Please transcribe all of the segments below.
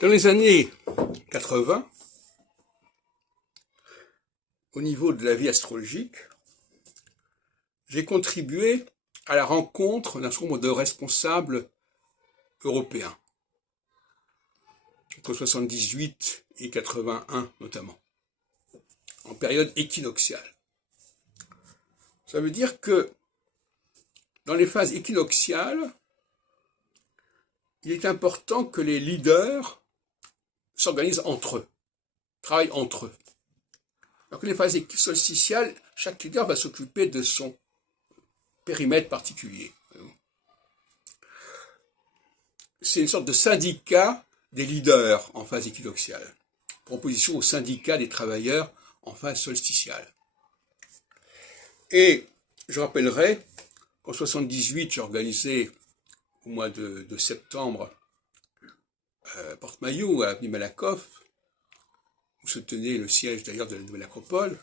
Dans les années 80, au niveau de la vie astrologique, j'ai contribué à la rencontre d'un certain nombre de responsables européens, entre 78 et 81 notamment, en période équinoxiale. Ça veut dire que dans les phases équinoxiales, il est important que les leaders s'organisent entre eux, travaillent entre eux. Alors que les phases solsticiales, chaque leader va s'occuper de son périmètre particulier. C'est une sorte de syndicat des leaders en phase équinoxiale, en opposition au syndicat des travailleurs en phase solsticiale. Et je rappellerai qu'en 78, j'ai organisé au mois de septembre Porte-Maillot à avenue Malakoff, où se tenait le siège d'ailleurs de la Nouvelle Acropole,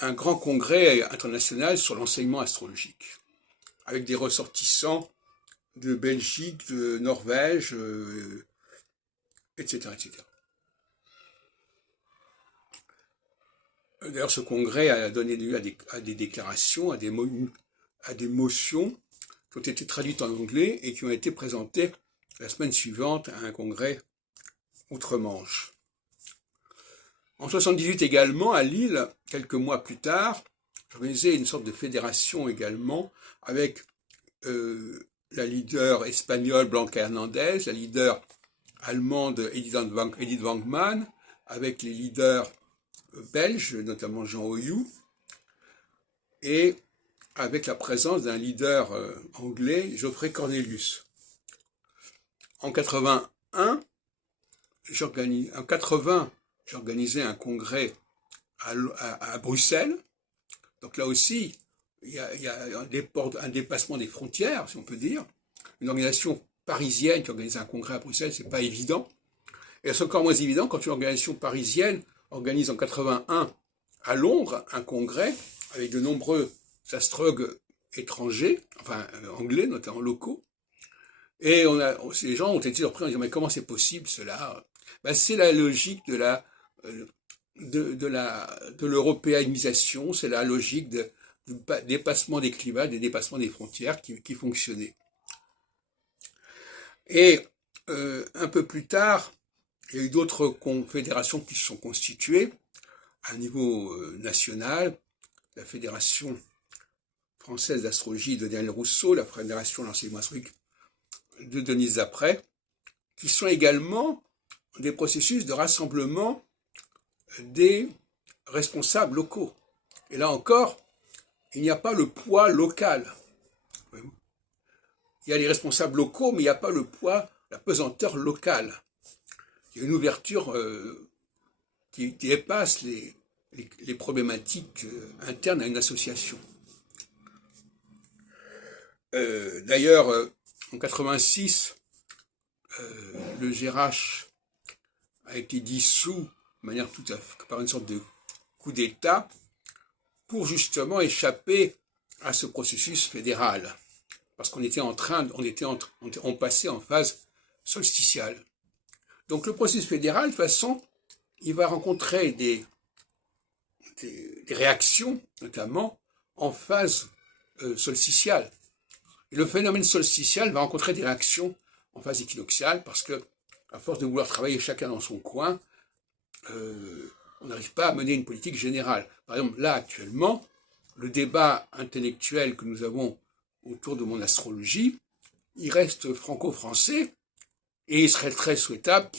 un grand congrès international sur l'enseignement astrologique, avec des ressortissants de Belgique, de Norvège, etc., etc. D'ailleurs, ce congrès a donné lieu à des déclarations, à des motions qui ont été traduites en anglais et qui ont été présentées la semaine suivante à un congrès outre-Manche. En 78 également, à Lille, quelques mois plus tard, j'organisais une sorte de fédération également avec la leader espagnole Blanca Hernandez, la leader allemande Edith Wankman, avec les leaders belges, notamment Jean Hoyoux, et avec la présence d'un leader anglais, Geoffrey Cornelius. En 81, j'organisais un congrès à Bruxelles. Donc là aussi, il y a un dépassement des frontières, si on peut dire. Une organisation parisienne qui organise un congrès à Bruxelles, c'est pas évident. Et c'est encore moins évident quand une organisation parisienne organise en 81 à Londres un congrès avec de nombreux astrologues étrangers, enfin anglais, notamment locaux. Et les gens ont été surpris en disant mais comment c'est possible cela? Ben, c'est la logique de l'européanisation, c'est la logique du dépassement des climats, des dépassements des frontières qui fonctionnait. Et un peu plus tard, il y a eu d'autres confédérations qui se sont constituées à un niveau national, la Fédération française d'astrologie de Daniel Rousseau, la Fédération de l'enseignement astrologique de Denise Zaprès, qui sont également des processus de rassemblement des responsables locaux. Et là encore, il n'y a pas le poids local. Il y a les responsables locaux, mais il n'y a pas le poids, la pesanteur locale. Il y a une ouverture qui dépasse les problématiques internes à une association. D'ailleurs, en 86, le GRH a été dissous de manière tout à fait, par une sorte de coup d'État pour justement échapper à ce processus fédéral. Parce qu'on était on passait en phase solsticiale. Donc le processus fédéral, de toute façon, il va rencontrer des réactions, notamment en phase solsticiale. Et le phénomène solsticial va rencontrer des réactions en phase équinoxiale parce que, à force de vouloir travailler chacun dans son coin, on n'arrive pas à mener une politique générale. Par exemple, là, actuellement, le débat intellectuel que nous avons autour de mon astrologie, il reste franco-français et il serait très souhaitable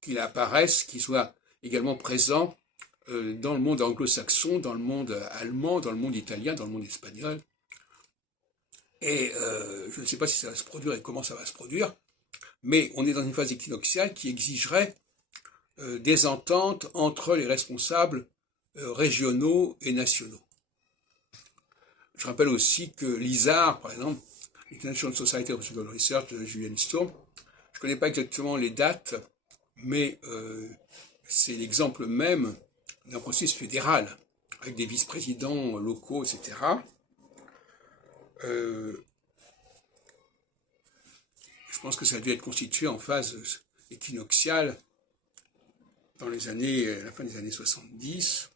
qu'il apparaisse, qu'il soit également présent dans le monde anglo-saxon, dans le monde allemand, dans le monde italien, dans le monde espagnol. Et je ne sais pas si ça va se produire et comment ça va se produire, mais on est dans une phase équinoxiale qui exigerait des ententes entre les responsables régionaux et nationaux. Je rappelle aussi que l'ISAR, par exemple, International Society of Astrological Research de Julian Storm, je ne connais pas exactement les dates, mais c'est l'exemple même d'un processus fédéral, avec des vice-présidents locaux, etc. Je pense que ça a dû être constitué en phase équinoxiale dans la fin des années 70,